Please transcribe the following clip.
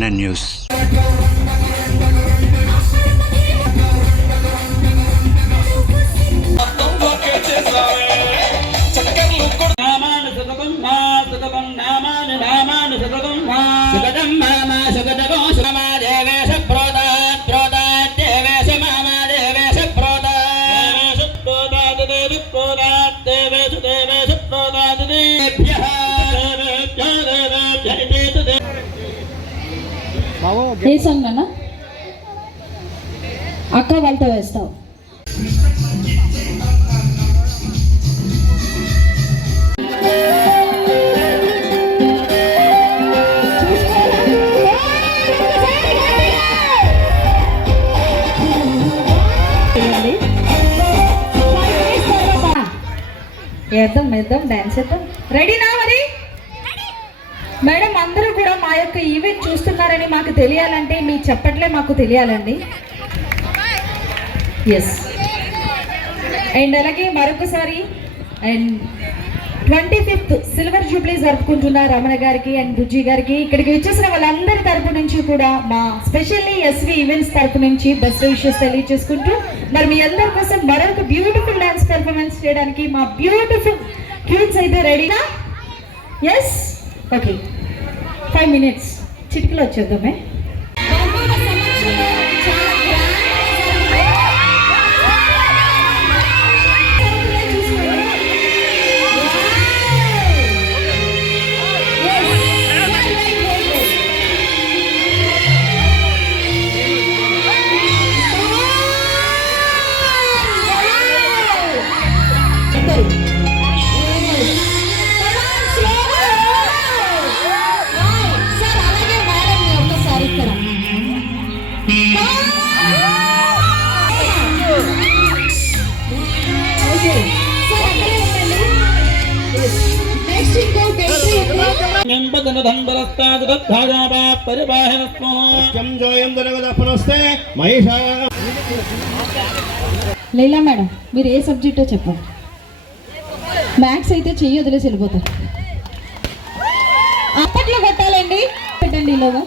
సువర్ణ news. ఏ song అన్న అక్క వాళ్ళతో వేస్తావు. వేద్దాం డాన్స్ చేద్దాం. రెడీనా మరి? మేడం అందరూ కూడా మా యొక్క ఈవెంట్ చూస్తున్నారని మాకు తెలియాలంటే మీ చెప్పట్లే మాకు తెలియాలండి. ఎస్. అండ్ అలాగే మరొకసారి అండ్ 25th సిల్వర్ జూబ్లీ జరుపుకుంటున్న రమణ గారికి అండ్ బుజ్జి గారికి ఇక్కడికి వచ్చేసిన వాళ్ళందరి తరపు నుంచి కూడా మా స్పెషల్లీ ఎస్వి ఈవెంట్స్ తరపు నుంచి బెస్ట్ విషెస్ తెలియజేసుకుంటూ మరి మీ అందరి కోసం మరొక బ్యూటిఫుల్ డాన్స్ పెర్ఫార్మెన్స్ చేయడానికి మా బ్యూటిఫుల్ క్యూట్స్ అయితే రెడీనా? ఎస్. ఓకే, 5 minutes చిటికలో వచ్చేద్దామే. లీలా మేడం, మీరు ఏ సబ్జెక్టో చెప్పండి. మ్యాథ్స్ అయితే చెయ్యి వదిలేసి వెళ్ళిపోతారు. అప్పట్లో కొట్టాలండి. పెట్టండి ఈలోగా.